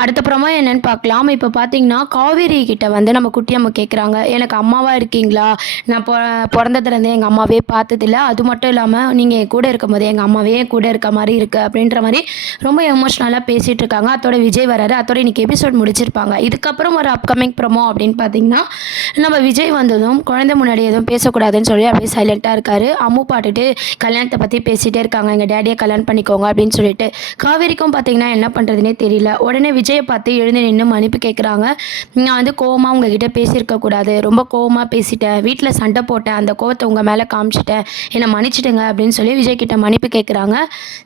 அடுத்த ப்ரோமோ என்னன்னு பார்க்கலாம். இப்போ பார்த்தீங்கன்னா, காவேரி கிட்ட வந்து நம்ம குட்டி அம்மா கேட்குறாங்க, "எனக்கு அம்மாவா இருக்கீங்களா? நான் பொறந்ததுலேருந்தே எங்க அம்மாவே பார்த்ததில்ல. அது மட்டும் இல்லாம, நீங்க என் கூட இருக்கும்போது எங்க அம்மாவே என் கூட இருக்க மாரி இருக்கு." அப்படின்ற மாரி ரொம்ப எமோஷ்னலா பேசிட்டு இருக்காங்க. அத்தோட விஜய் வராரு. அத்தோட இன்னைக்கு எபிசோட் முடிச்சிருப்பாங்க. இதுக்கப்புறம் ஒரு அப்கமிங் ப்ரோமோ அப்படின்னு பார்த்தீங்கன்னா, நம்ம விஜய் வந்ததும் குழந்தை முன்னாடி எதுவும் பேசக்கூடாதுன்னு சொல்லி அப்படியே சைலண்ட்டா இருக்காரு. அம்மு பாட்டுட்டு கல்யாணத்த பத்தி பேசிட்டே இருக்காங்க. "எங்க டாடிய கல்யாணம் பண்ணிக்கோங்க" அப்படின்னு சொல்லிட்டு. காவேரிக்கும் பார்த்தீங்கன்னா, என்ன பண்றதுன்னே தெரியல. உடனே விஜய பார்த்து எழுந்து நின்னு மன்னிப்பு கேட்குறாங்க. "நான் வந்து கோவமா உங்ககிட்ட பேசியிருக்க கூடாது. ரொம்ப கோவமா பேசிட்டேன். வீட்ல சண்டை போட்டேன். அந்த கோவத்த உங்க மேல காமிச்சுட்டேன். என்ன மன்னிச்சுடுங்க" அப்படின்னு சொல்லி விஜய் கிட்ட மன்னிப்பு கேட்குறாங்க.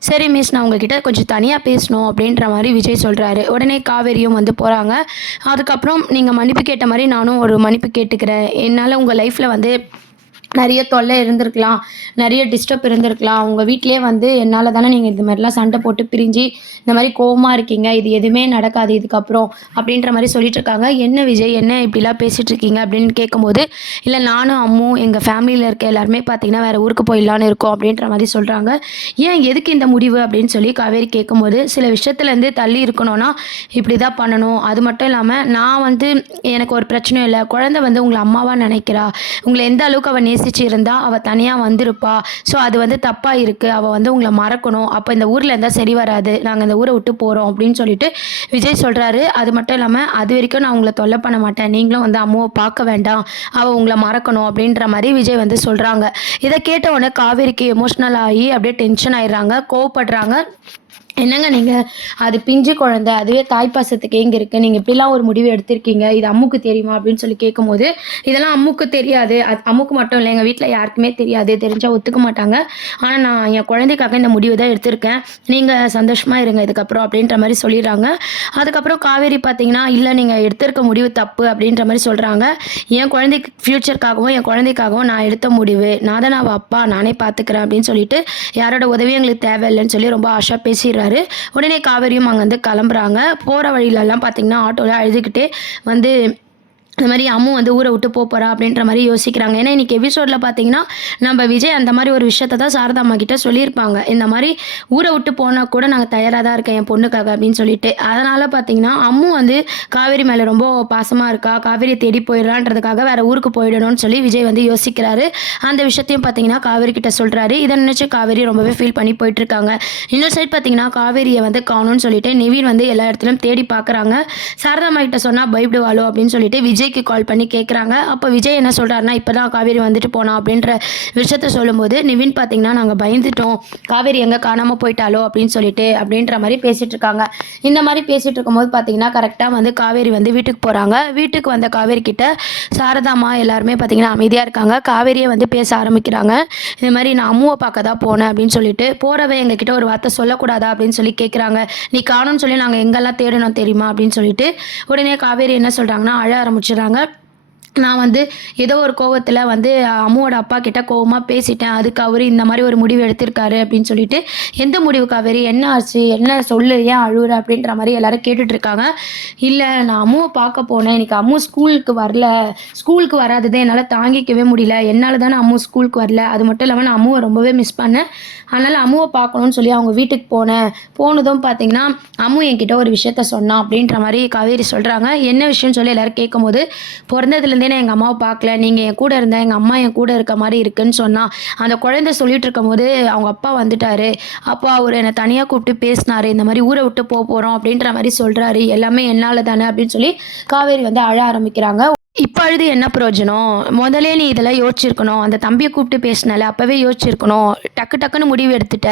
"சரி மிஸ், நான் உங்ககிட்ட கொஞ்சம் தனியா பேசணும்" அப்படின்ற மாரி விஜய் சொல்றாரு. உடனே காவேரியும் வந்து போறாங்க. அதுக்கப்புறம், "நீங்க மன்னிப்பு கேட்ட மாரி நானும் ஒரு மன்னிப்பு கேட்டுக்கிறேன். என்னால உங்க லைஃப்ல வந்து நெறைய தொல்லை இருந்திருக்கலாம். நெறைய டிஸ்டர்ப் இருந்திருக்கலாம். உங்க வீட்லயே வந்து என்னால தானே நீங்க இது மாரிலாம் சண்டை போட்டு பிரிஞ்சு, இந்த மாரி கோவமா இருக்கீங்க. இது எதுவுமே நடக்காது இதுக்கப்புறம்." அப்படின்ற மாரி சொல்லிட்டுருக்காங்க. "என்ன விஜய், என்ன இப்படிலாம் பேசிட்டுருக்கீங்க?" அப்படின்னு கேட்கும்போது, "இல்ல, நானும் அம்மு எங்க ஃபேமிலியில இருக்க எல்லாருமே பார்த்தீங்கன்னா, வேற ஊருக்கு போயிடலான்னு இருக்கோம்." அப்படின்ற மாரி சொல்றாங்க. "ஏன், எதுக்கு இந்த முடிவு?" அப்படின்னு சொல்லி காவேரி கேட்கும்போது, "சில விஷயத்துலேருந்து தள்ளி இருக்கணும்னா, இப்படி தான் பண்ணணும். அது மட்டும் இல்லாம, நான் வந்து எனக்கு ஒரு பிரச்சனையும் இல்ல. குழந்தை வந்து உங்கள அம்மாவா நெனைக்கிறா. உங்கள எந்த அளவுக்கு அவ நேசிச்சு இருந்தா, அவ தனியா வந்திருப்பா. ஸோ அது வந்து தப்பா இருக்கு. அவ வந்து உங்கள மறக்கணும். அப்ப இந்த ஊர்ல இருந்தா சரி வராது. நாங்க இந்த ஊர விட்டு போறோம்." அப்படின்னு சொல்லிட்டு விஜய் சொல்றாரு. அது மட்டும் இல்லாம, "அதுவரைக்கும் நான் உங்கள தொல்ல பண்ண மாட்டேன். நீங்களும் வந்து அம்முவ பார்க்க வேண்டாம். அவ உங்கள மறக்கணும்." அப்படின்ற மாரி விஜய் வந்து சொல்றாங்க. இத கேட்ட உடனே காவேரிக்கு எமோஷனல் ஆயி அப்படியே டென்ஷன் ஆயிடுறாங்க. கோவப்படுறாங்க. "என்னங்க நீங்க? அது பிஞ்சு குழந்தை. அதுவே தாய் பாசத்துக்கு ஏங்க இருக்கு. நீங்க இப்படிலாம் ஒரு முடிவு எடுத்திருக்கீங்க. இது அம்முக்கு தெரியுமா?" அப்படின்னு சொல்லி கேட்கும்போது, "இதெல்லாம் அம்முக்கு தெரியாது. அம்முக்கு மட்டும் இல்ல. எங்க வீட்ல யாருக்குமே தெரியாது. தெரிஞ்சா ஒத்துக்க மாட்டாங்க. ஆனா நான் என் குழந்தைக்காக இந்த முடிவு தான் எடுத்திருக்கேன். நீங்க சந்தோஷமா இருங்க இதுக்கப்புறம்." அப்படின்ற மாரி சொல்லிடுறாங்க. அதுக்கப்புறம் காவேரி பார்த்தீங்கன்னா, "இல்ல, நீங்க எடுத்திருக்க முடிவு தப்பு." அப்படின்ற மாரி சொல்றாங்க. "என் குழந்தைக்கு ஃப்யூச்சருக்காகவும், என் குழந்தைக்காகவும் நான் எடுத்த முடிவு. நான் தானே அவ அப்பா. நானே பார்த்துக்கிறேன்." அப்படின்னு சொல்லிட்டு, யாரோட உதவியும் எங்களுக்கு தேவையில்லன்னு சொல்லி ரொம்ப ஹார்ஷா பேசிடுறாரு. உடனே காவேரியும் அங்கேருந்து கிளம்புறாங்க. போற வழியிலலாம் பார்த்தீங்கன்னா, ஆட்டோல அழுதுகிட்டே வந்து இந்த மாரி அம்மு வந்து ஊர விட்டு போறா அப்படின்ற மாரி யோசிக்கிறாங்க. ஏன்னா, இன்னைக்கு எபிசோட்ல பார்த்தீங்கன்னா, நம்ம விஜய் அந்த மாரி ஒரு விஷயத்த தான் சாரதா அம்மா கிட்ட சொல்லியிருப்பாங்க. இந்த மாரி "ஊர விட்டு போனா கூட நாங்க தயாரா தான் இருக்கேன் என் பொண்ணுக்காக" அப்படின்னு சொல்லிட்டு. அதனால பார்த்தீங்கன்னா, அம்மு வந்து காவேரி மேல ரொம்ப பாசமா இருக்கா. காவேரிய தேடி போயிடலான்றதுக்காக வேற ஊருக்கு போயிடணும்னு சொல்லி விஜய் வந்து யோசிக்கிறாரு. அந்த விஷயத்தையும் பார்த்தீங்கன்னா, காவேரி கிட்ட சொல்றாரு. இத நினைச்சு காவேரி ரொம்பவே ஃபீல் பண்ணி போயிட்டுருக்காங்க. இன்னொரு சைட் பார்த்தீங்கன்னா, காவேரிய வந்து காணோம்னு சொல்லிட்டு நிவின் வந்து எல்லா இடத்துலயும் தேடி பார்க்குறாங்க. சாரதா அம்மா கிட்ட சொன்னா பயப்படுவாளோ அப்படின்னு சொல்லிட்டு விஜய்க்கு கால் பண்ணி கேட்குறாங்க. அப்போ விஜய் என்ன சொல்றாருன்னா, "இப்பதான் காவேரி வந்துட்டு போனா" அப்படின்ற விஷயத்த சொல்லும்போது, நிவின் பார்த்தீங்கன்னா, "நாங்க பயந்துட்டோம். காவேரி எங்க காணாம போயிட்டாளோ அப்படின்னு சொல்லிட்டு" அப்படின்ற மாரி பேசிட்டு இருக்காங்க. இந்த மாரி பேசிட்டு இருக்கும்போது பார்த்தீங்கன்னா, கரெக்ட்டா வந்து காவேரி வந்து வீட்டுக்கு போறாங்க. வீட்டுக்கு வந்த காவேரி கிட்ட சாரதா அம்மா எல்லாருமே பார்த்தீங்கன்னா அமைதியா இருக்காங்க. காவேரியே வந்து பேச ஆரம்பிக்கிறாங்க. இந்த மாரி, "நான் அம்முவ பார்க்க தான் போனேன்" அப்படின்னு சொல்லிட்டு. "போறவ எங்ககிட்ட ஒரு வார்த்தை சொல்லக்கூடாதா?" அப்படின்னு சொல்லி கேட்குறாங்க. "நீ காணோம்னு சொல்லி நாங்க எங்கெல்லாம் தேடினோம் தெரியுமா?" அப்படின்னு சொல்லிட்டு. உடனே காவேரி என்ன சொல்றாங்கன்னா, அழ ஆரம்பிச்சுடுறாங்க. "நான் வந்து ஏதோ ஒரு கோவத்துல வந்து அம்முவோட அப்பா கிட்ட கோவமா பேசிட்டேன். அதுக்கு அவரு இந்த மாரி ஒரு முடிவு எடுத்திருக்காரு" அப்படின்னு சொல்லிட்டு. "எந்த முடிவு காவேரி? என்ன ஆச்சு? என்ன சொல்லு? ஏன் அழுவுற?" அப்படின்ற மாரி எல்லாரும் கேட்டுட்டு இருக்காங்க. "இல்ல, நான் அம்முவ பார்க்க போனேன். இன்னைக்கு அம்மு ஸ்கூலுக்கு வரல. ஸ்கூலுக்கு வராதத என்னால தாங்கிக்கவே முடியல. என்னால தானே அம்மு ஸ்கூலுக்கு வரல. அது மட்டும் இல்லாம நான் அம்முவ ரொம்பவே மிஸ் பண்ணேன். அதனால அம்முவ பார்க்கணும்னு சொல்லி அவங்க வீட்டுக்கு போனேன். போனதும் பார்த்தீங்கன்னா, அம்மு என்கிட்ட ஒரு விஷயத்த சொன்னா" அப்படின்ற மாரி காவேரி சொல்றாங்க. என்ன விஷயம்னு சொல்லி எல்லாரும் கேட்கும்போது, "பொறந்ததுலேருந்தே நான் எங்க அம்மாவ பார்க்கல. நீங்க என் கூட இருந்தா எங்க அம்மா என் கூட இருக்க மாரி இருக்குன்னு சொன்னா. அந்த குழந்தை சொல்லிட்டு இருக்கும்போது அவங்க அப்பா வந்துட்டாரு. அப்போ அவரு என்ன தனியா கூப்பிட்டு பேசினாரு. இந்த மாரி ஊர விட்டு போறோம் அப்படின்ற மாரி சொல்றாரு. எல்லாமே என்னால தானே" அப்படின்னு சொல்லி காவேரி வந்து அழ ஆரம்பிக்கிறாங்க. "இப்ப அழுது என்ன பிரயோஜனம்? முதலே நீ இதெல்லாம் யோசிச்சிருக்கணும். அந்த தம்பிய கூப்பிட்டு பேசினல, அப்பவே யோசிச்சிருக்கணும். டக்கு டக்குன்னு முடிவு எடுத்துட்ட.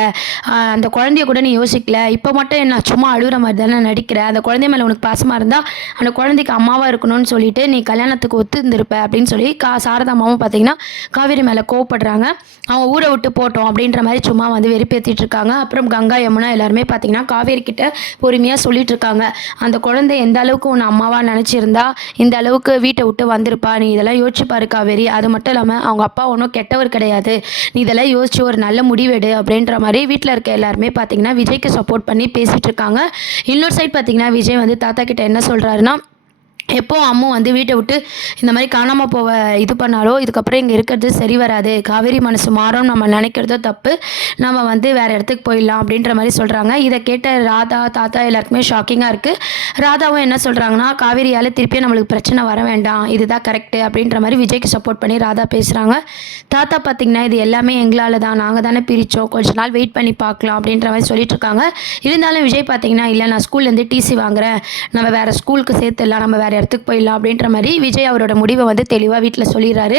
அந்த குழந்தைய கூட நீ யோசிக்கல. இப்ப மட்டும் என்ன சும்மா அழுவுற மாரி தானே நடிக்கிற. அந்த குழந்தை மேல உனக்கு பாசமா இருந்தா, அந்த குழந்தைக்கு அம்மாவா இருக்கணும்னு சொல்லிட்டு நீ கல்யாணத்துக்கு ஒத்துருந்திருப்ப" அப்படின்னு சொல்லி சாரதா அம்மாவும் பார்த்தீங்கன்னா, காவேரி மேல கோவப்படுறாங்க. "அவன் ஊர விட்டு போட்டும்" அப்படின்ற மாரி சும்மா வந்து வெறுப்பேத்திட்டு இருக்காங்க. அப்புறம் கங்கா, யமுனா எல்லாருமே பார்த்தீங்கன்னா, காவேரி கிட்ட பொறுமையா சொல்லிட்டு இருக்காங்க. "அந்த குழந்தை எந்த அளவுக்கு உன்ன அம்மாவா நினைச்சிருந்தா, இந்த அளவுக்கு வீட்ட விட்டு வந்திருப்பா. நீ இதெல்லாம் யோசிச்சு பாரு காவேரி. அது மட்டும் இல்லாம அவங்க அப்பா ஒண்ணும் கெட்டவர் கிடையாது. நீ இதெல்லாம் யோசிச்சு ஒரு நல்ல முடிவெடு" அப்படின்ற மாரி வீட்ல இருக்க எல்லாருமே பார்த்தீங்கன்னா, விஜய்க்கு சப்போர்ட் பண்ணி பேசிட்டு இருக்காங்க. இன்னொரு சைட் பார்த்தீங்கன்னா, விஜய் வந்து தாத்தா கிட்ட என்ன சொல்றாருன்னா, எப்போ அம்மு வந்து வீட்டை விட்டு இந்த மாதிரி காணாமல் போக இது பண்ணாலோ இதுக்கப்புறம் இங்கே இருக்கிறது சரி வராது, காவேரி மனசு மாறும் நம்ம நினைக்கிறதோ தப்பு, நம்ம வந்து வேறு இடத்துக்கு போயிடலாம் அப்படின்ற மாதிரி சொல்கிறாங்க. இதை கேட்ட ராதா தாத்தா எல்லாருக்குமே ஷாக்கிங்காக இருக்குது. ராதாவும் என்ன சொல்கிறாங்கன்னா, காவேரியால் திருப்பியும் நம்மளுக்கு பிரச்சனை வர வேண்டாம், இதுதான் கரெக்டு அப்படின்ற மாதிரி விஜய்க்கு சப்போர்ட் பண்ணி ராதா பேசுகிறாங்க. தாத்தா பார்த்திங்கன்னா இது எல்லாமே எங்களால் தான், நாங்கள் தானே பிரித்தோம், கொஞ்ச நாள் வெயிட் பண்ணி பார்க்கலாம் அப்படின்ற மாதிரி சொல்லிட்டு இருக்காங்க. இருந்தாலும் விஜய் பார்த்திங்கன்னா இல்லை நான் ஸ்கூல்லேருந்து டிசி வாங்குறேன், நம்ம வேறு ஸ்கூலுக்கு சேர்த்துடலாம், நம்ம வேறு இடத்துக்கு போயிடலாம் அப்படின்ற மாதிரி விஜய் அவரோட முடிவை வந்து தெளிவாக வீட்டில் சொல்லிடுறாரு.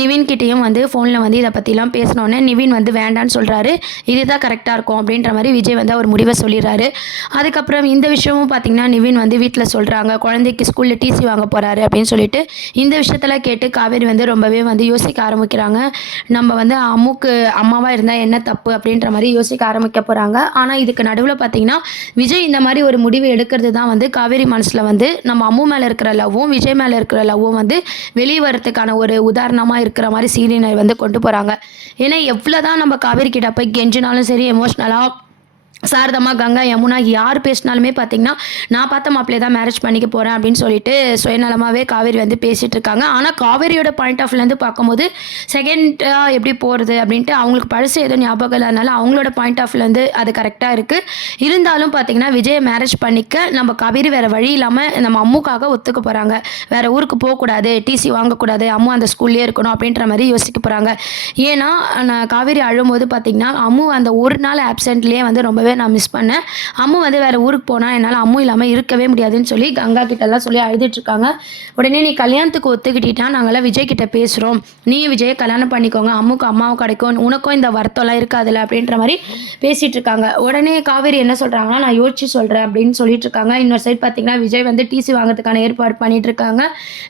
நிவின் கிட்டேயும் வந்து ஃபோனில் வந்து இதை பற்றிலாம் பேசினோன்னே நிவின் வந்து வேண்டான்னு சொல்கிறாரு. இதுதான் கரெக்டாக இருக்கும் அப்படின்ற மாதிரி விஜய் வந்து அவர் முடிவை சொல்லிடுறாரு. அதுக்கப்புறம் இந்த விஷயமும் பார்த்திங்கன்னா நிவின் வந்து வீட்டில் சொல்கிறாங்க, குழந்தைக்கு ஸ்கூலில் டிசி வாங்க போகிறாரு அப்படின்னு சொல்லிட்டு. இந்த விஷயத்தெல்லாம் கேட்டு காவேரி வந்து ரொம்பவே வந்து யோசிக்க ஆரம்பிக்கிறாங்க. நம்ம வந்து அம்முக்கு அம்மாவாக இருந்தால் என்ன தப்பு அப்படின்ற மாதிரி யோசிக்க ஆரம்பிக்க போகிறாங்க. ஆனால் இதுக்கு நடுவில் பார்த்திங்கன்னா விஜய் இந்த மாதிரி ஒரு முடிவு எடுக்கிறது தான் வந்து காவேரி மனசில் வந்து நம்ம அம்மு மேலே இருக்கிற லவ்வும் விஜய் மேலே இருக்கிற லவ்வும் வந்து வெளியே வரத்துக்கான ஒரு உதாரணமாக இருக்கிற மாதிரி சீரியனை வந்து கொண்டு போகிறாங்க. ஏன்னா எவ்வளோ தான் நம்ம காவேரி கிட்ட போய் கெஞ்சினாலும் சரி, எமோஷ்னலாக சாரதம்மா கங்கா யமுனா யார் பேசினாலுமே பார்த்திங்கன்னா நான் பார்த்த மாப்பிள்ளையை தான் மேரேஜ் பண்ணிக்க போகிறேன் அப்படின்னு சொல்லிட்டு சுயநலமாகவே காவேரி வந்து பேசிகிட்டு இருக்காங்க. ஆனால் காவேரியோட பாயிண்ட் ஆஃப் வியூலேருந்து பார்க்கும்போது செகண்டாக எப்படி போகிறது அப்படின்ட்டு அவங்களுக்கு பழசு ஏதோ ஞாபகம் இல்லாதனால அவங்களோட பாயிண்ட் ஆஃப் வியூலேருந்து அது கரெக்டாக இருக்குது. இருந்தாலும் பார்த்திங்கன்னா விஜயை மேரேஜ் பண்ணிக்க நம்ம காவேரி வேறு வழி இல்லாமல் நம்ம அம்முக்காக ஒத்துக்க போகிறாங்க. வேறு ஊருக்கு போகக்கூடாது, டிசி வாங்கக்கூடாது, அம்மு அந்த ஸ்கூல்லேயே இருக்கணும் அப்படின்ற மாதிரி யோசிக்க போகிறாங்க. ஏன்னா நான் காவேரி அழும்போது பார்த்திங்கன்னா அம்மு அந்த ஒரு நாள் ஆப்சென்ட்லேயே வந்து ரொம்பவே நான் மிஸ் பண்ணேன். அம்மு வந்து வேறு ஊருக்கு போனால் என்னால் அம்மு இல்லாமல் இருக்கவே முடியாதுன்னு சொல்லி கங்கா கிட்டெல்லாம் சொல்லி அழுதுட்ருக்காங்க. உடனே நீ கல்யாணத்துக்கு ஒத்துக்கிட்டா நாங்கள்லாம் விஜய் கிட்ட பேசுகிறோம், நீயும் விஜயை கல்யாணம் பண்ணிக்கோங்க, அம்முக்கு அம்மாவும் கிடைக்கும், உனக்கும் இந்த வருத்தம்லாம் இருக்காதுல்ல அப்படின்ற மாதிரி பேசிகிட்டு இருக்காங்க. உடனே காவேரி என்ன சொல்கிறாங்கன்னா நான் யோசிச்சு சொல்கிறேன் அப்படின்னு சொல்லிட்டு இருக்காங்க. இன்னொரு சைட் பார்த்திங்கன்னா விஜய் வந்து டிசி வாங்கிறதுக்கான ஏற்பாடு பண்ணிட்டு இருக்காங்க,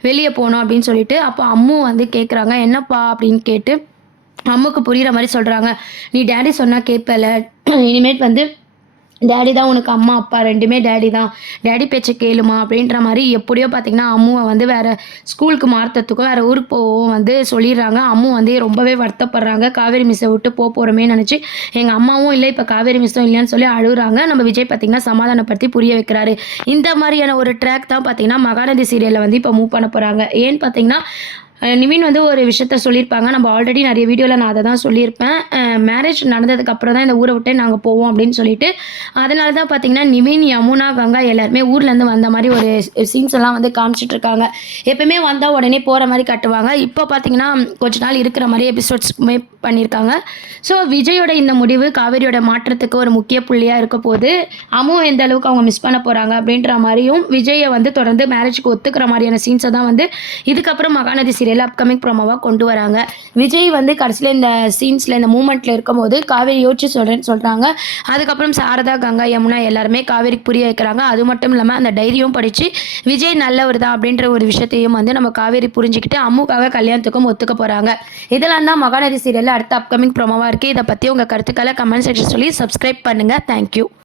வெளியே போகணும் அப்படின்னு சொல்லிட்டு. அப்போ அம்மு வந்து கேட்குறாங்க என்னப்பா அப்படின்னு கேட்டு அம்முக்கு புரிகிற மாதிரி சொல்கிறாங்க. நீ டேடி சொன்னால் கேட்பல, இனிமேட் வந்து டேடி தான் உனக்கு அம்மா அப்பா ரெண்டுமே டேடி தான், டேடி பேச்சை கேளுமா அப்படின்ற மாதிரி எப்படியோ பார்த்திங்கன்னா அம்முவை வந்து வேறு ஸ்கூலுக்கு மாற்றத்துக்கும் வேறு ஊருக்கு போகவும் வந்து சொல்லிடுறாங்க. அம்மு வந்து ரொம்பவே வருத்தப்படுறாங்க. காவேரி மிஸ்ஸை விட்டு போகிறோமே நினச்சி எங்கள் அம்மாவும் இல்லை இப்போ காவேரி மிஸ்ஸும் இல்லைன்னு சொல்லி அழுகுறாங்க. நம்ம விஜய் பார்த்திங்கன்னா சமாதானப்படுத்தி புரிய வைக்கிறாரு. இந்த மாதிரியான ஒரு ட்ராக் தான் பார்த்திங்கன்னா மகாநதி சீரியலில் வந்து இப்போ மூவ் பண்ண போகிறாங்க. ஏன்னு பார்த்திங்கன்னா நிவின் வந்து ஒரு விஷயத்த சொல்லியிருப்பாங்க, நம்ம ஆல்ரெடி நிறைய வீடியோவில் நான் அதை தான் சொல்லியிருப்பேன், மேரேஜ் நடந்ததுக்கு அப்புறம் தான் இந்த ஊரை விட்டு நாங்கள் போவோம் அப்படின்னு சொல்லிட்டு. அதனால தான் பார்த்திங்கன்னா நிவின் யமுனா கங்கா எல்லாருமே ஊர்லேருந்து வந்த மாதிரி ஒரு சீன்ஸ் எல்லாம் வந்து காமிச்சிட்ருக்காங்க. எப்பவுமே வந்தால் உடனே போகிற மாதிரி கட்டுவாங்க. இப்போ பார்த்திங்கன்னா கொஞ்ச நாள் இருக்கிற மாதிரி எபிசோட்ஸ் பண்ணியிருக்காங்க. ஸோ விஜயோட இந்த முடிவு காவேரியோட மாற்றத்துக்கு ஒரு முக்கிய புள்ளியாக இருக்க போது. அம்மு எந்த அளவுக்கு அவங்க மிஸ் பண்ண போகிறாங்க அப்படின்ற மாதிரியும் விஜயை வந்து தொடர்ந்து மேரேஜுக்கு ஒத்துக்கிற மாதிரியான சீன்ஸை தான் வந்து இதுக்கப்புறம் மகாநதி சீரியல் அப்கமிங் ப்ரோமோவாக கொண்டு வராங்க. விஜய் வந்து கடைசியில் இந்த சீன்ஸில் இந்த மூமெண்ட்டில் இருக்கும்போது காவேரி யோசிச்சு சொல்கிறாங்க. அதுக்கப்புறம் சாரதா கங்கா யமுனா எல்லாருமே காவேரிக்கு புரிய வைக்கிறாங்க. அது மட்டும் இல்லாமல் அந்த டைரியும் படித்து விஜய் நல்லவர் தான் அப்படின்ற ஒரு விஷயத்தையும் வந்து நம்ம காவேரி புரிஞ்சுக்கிட்டு அம்முக்காக கல்யாணத்துக்கும் ஒத்துக்க போகிறாங்க. இதெல்லாம் தான் மகாநதி சீரியலில் அடுத்த அப்கமிங் ப்ரோமோவாக இருக்குது. இதை பற்றி உங்கள் கருத்துக்களை கமெண்ட் செக்ஷன் சொல்லி சப்ஸ்கிரைப் பண்ணுங்கள். தேங்க்யூ.